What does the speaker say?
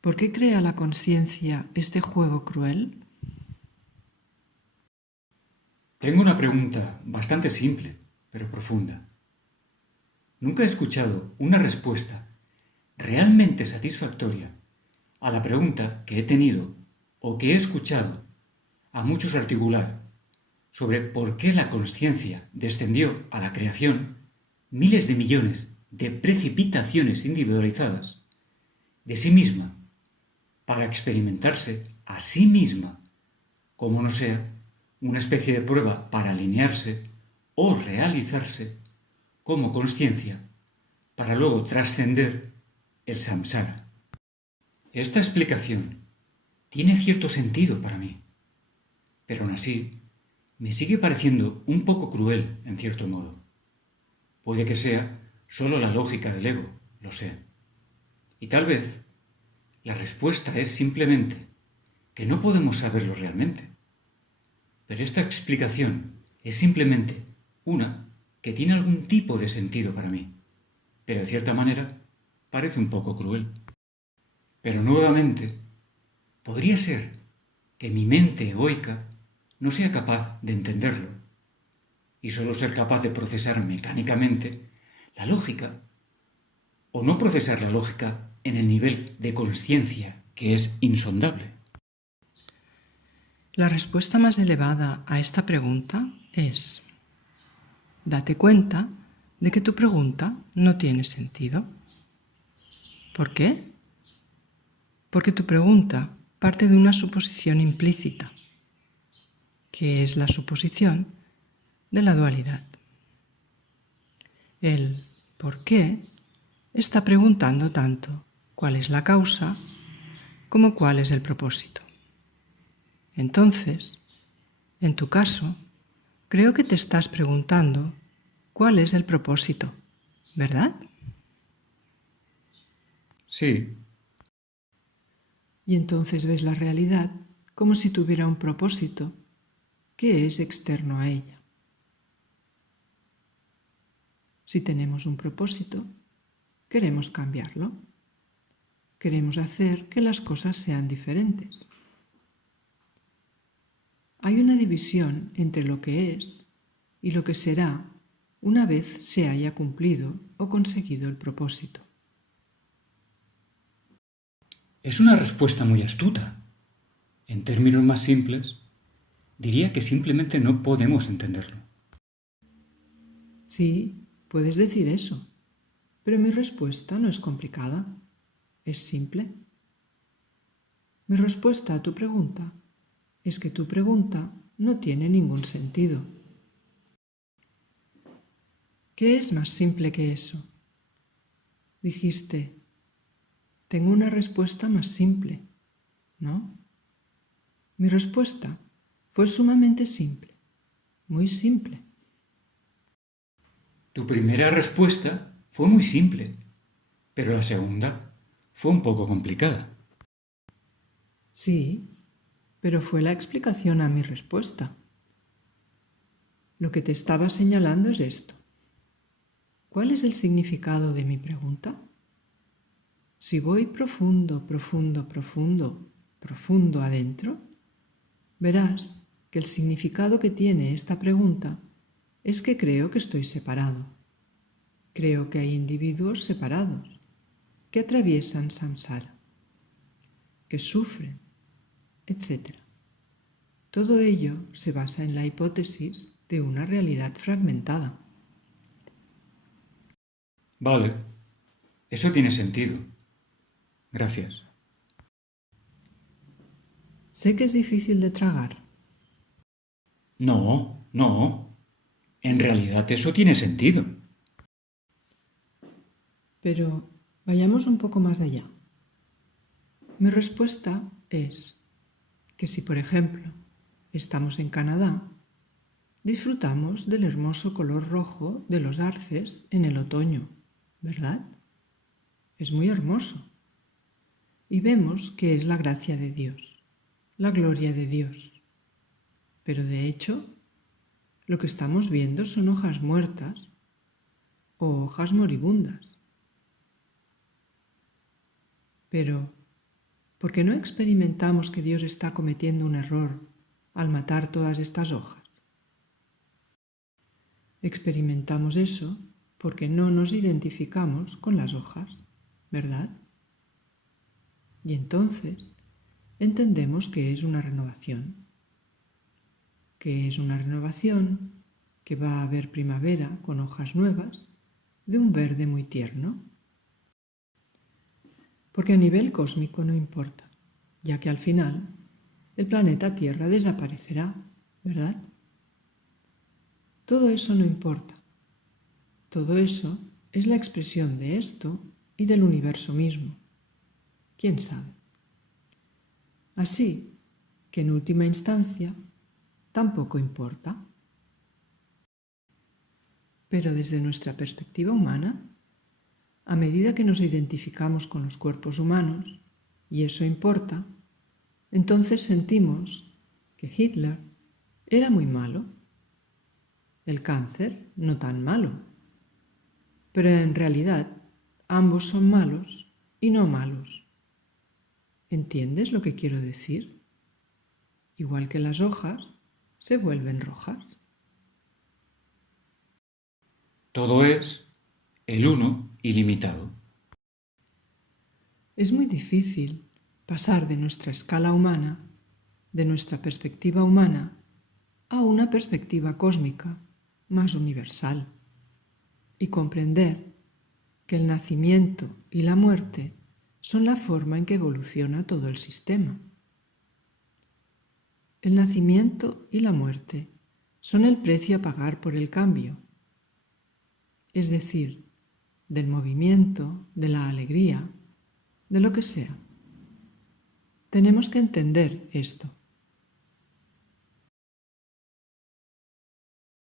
¿Por qué crea la conciencia este juego cruel? Tengo una pregunta bastante simple, pero profunda. Nunca he escuchado una respuesta realmente satisfactoria a la pregunta que he tenido o que he escuchado a muchos articular sobre por qué la consciencia descendió a la creación miles de millones de precipitaciones individualizadas de sí misma para experimentarse a sí misma, como no sea una especie de prueba para alinearse o realizarse como consciencia para luego trascender el samsara. Esta explicación tiene cierto sentido para mí, pero aún así me sigue pareciendo un poco cruel en cierto modo. Puede que sea solo la lógica del ego, lo sé. Y tal vez la respuesta es simplemente que no podemos saberlo realmente. Pero esta explicación es simplemente una que tiene algún tipo de sentido para mí, pero de cierta manera parece un poco cruel. Pero nuevamente, podría ser que mi mente egoica no sea capaz de entenderlo y solo ser capaz de procesar mecánicamente la lógica o no procesar la lógica en el nivel de conciencia que es insondable. La respuesta más elevada a esta pregunta es: date cuenta de que tu pregunta no tiene sentido. ¿Por qué? Porque tu pregunta parte de una suposición implícita, que es la suposición de la dualidad. El ¿por qué? Está preguntando tanto cuál es la causa como cuál es el propósito. Entonces, en tu caso, creo que te estás preguntando cuál es el propósito, ¿verdad? Sí, Y entonces ves la realidad como si tuviera un propósito que es externo a ella. Si tenemos un propósito, queremos cambiarlo. Queremos hacer que las cosas sean diferentes. Hay una división entre lo que es y lo que será una vez se haya cumplido o conseguido el propósito. es una respuesta muy astuta. En términos más simples, diría que simplemente no podemos entenderlo. Sí, puedes decir eso, pero mi respuesta no es complicada, es simple. Mi respuesta a tu pregunta es que tu pregunta no tiene ningún sentido. ¿Qué es más simple que eso? Dijiste, tengo una respuesta más simple, ¿no? Mi respuesta fue sumamente simple, muy simple. Tu primera respuesta fue muy simple, pero la segunda fue un poco complicada. Sí, pero fue la explicación a mi respuesta. Lo que te estaba señalando es esto. ¿Cuál es el significado de mi pregunta? Si voy profundo, profundo, profundo, profundo adentro, verás que el significado que tiene esta pregunta es que creo que estoy separado. Creo que hay individuos separados, que atraviesan samsara, que sufren, etc. Todo ello se basa en la hipótesis de una realidad fragmentada. Vale, eso tiene sentido. Gracias. Sé que es difícil de tragar, No, no. En realidad eso tiene sentido. pero vayamos un poco más allá. Mi respuesta es que si, por ejemplo, estamos en Canadá, disfrutamos del hermoso color rojo de los arces en el otoño, ¿verdad? Es muy hermoso. Y vemos que es la gracia de Dios, la gloria de Dios. Pero de hecho, lo que estamos viendo son hojas muertas o hojas moribundas. Pero, ¿Por qué no experimentamos que Dios está cometiendo un error al matar todas estas hojas? Experimentamos eso porque no nos identificamos con las hojas, ¿verdad? Y entonces entendemos que es una renovación, que va a haber primavera con hojas nuevas, de un verde muy tierno. Porque a nivel cósmico no importa, ya que al final el planeta Tierra desaparecerá, ¿verdad? Todo eso no importa. Todo eso es la expresión de esto y del universo mismo. ¿Quién sabe? Así que en última instancia tampoco importa. Pero desde nuestra perspectiva humana, a medida que nos identificamos con los cuerpos humanos, y eso importa, entonces sentimos que Hitler era muy malo, el cáncer no tan malo, pero en realidad ambos son malos y no malos. ¿Entiendes lo que quiero decir? Igual que las hojas se vuelven rojas. Todo es el uno ilimitado. Es muy difícil pasar de nuestra escala humana, de nuestra perspectiva humana, a una perspectiva cósmica más universal y comprender que el nacimiento y la muerte son la forma en que evoluciona todo el sistema. El nacimiento y la muerte son el precio a pagar por el cambio, es decir, del movimiento, de la alegría, de lo que sea. Tenemos que entender esto.